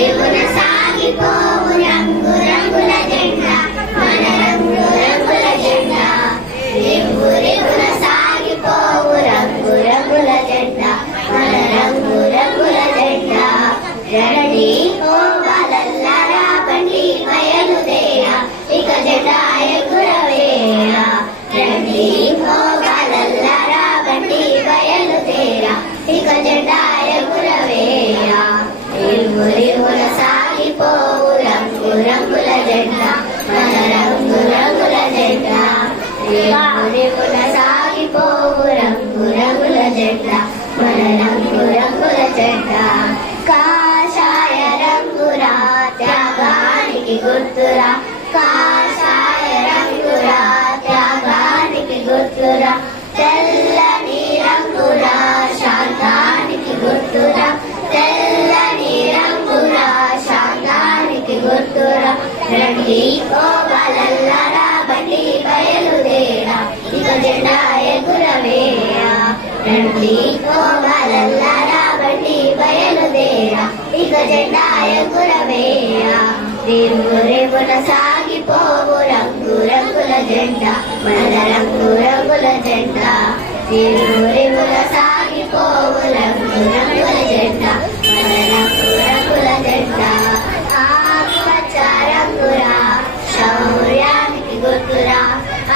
రేవున సాగిపోవు రంగు రంగుల జెండా మన రంగు రంగుల జెండా రేవున సాగిపోవు రంగు రంగుల జెండా మన రంగు రంగుల జెండా రణి కోవాలల్లారా బండి బయలుదేరా ఇక జెండా ఎగురవేరా రణి కోవాలల్లారా బండి బయలుదేరా ఇక జెండా ఎగురవేరా రేవున సాగిపోవు రంగు రంగుల జెండా మన రంగు రంగుల జెండా రేవున సాగిపోవు రంగు రంగుల జెండా మన రంగు రంగుల జెండా కాషాయ రంగురా త్యాగానికి గుర్తురా కాషాయ రంగురా త్యాగానికి గుర్తురా తెల్లని రంగురా శాంతానికి గుర్తురా తెల్లని రంగురా శాంతానికి గుర్తురా రండి కోవాలల్లారా బండి బయలుదేరా ఇక జెండా ఎగురవేరా రండి కోవాలల్లారా బండి బయలుదేరా ఇక జెండా ఎగురవేరా రేవున సాగిపోవు రంగు రంగుల జెండా మన రంగు రంగుల జెండా రేవున సాగిపోవు రంగు రంగుల జెండా మన రంగు రంగుల జెండా ఆకుపచ్చ రంగురా శౌర్యానికి గుర్తురా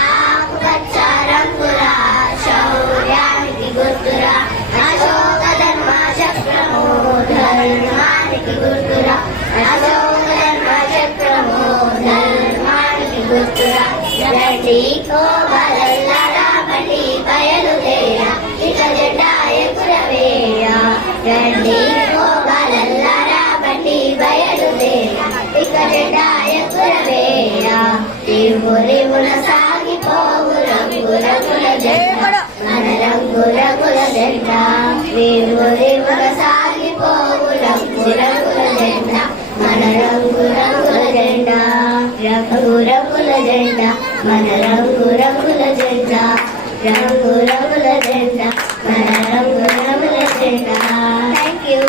ఆకుపచ్చ రంగురా శౌర్యానికి గుర్తురా అశోక ధర్మ చక్రము ధర్మానికి గుర్తురా అశోక ధర్మ చక్రము ధర్మానికి గుర్తురా రండి కోవాలల్లారా బండి బయలుదేరా ఇక జెండా ఎగురవేరా రండి కోవాలల్లారా బండి బయలుదేరా ఇక జెండా ఎగురవేరా రేవున సాగిపోవు రంగు రంగుల జెండా మన రంగు రంగుల జెండా రేవున సాగిపోవు రంగు రంగుల జెండా మన రంగు రంగుల జెండా రంగు రంగుల జెండా మన రంగు రంగుల జెండా రంగు రంగుల జెండా మన రంగు రంగుల జెండా థ్యాంక్ యూ.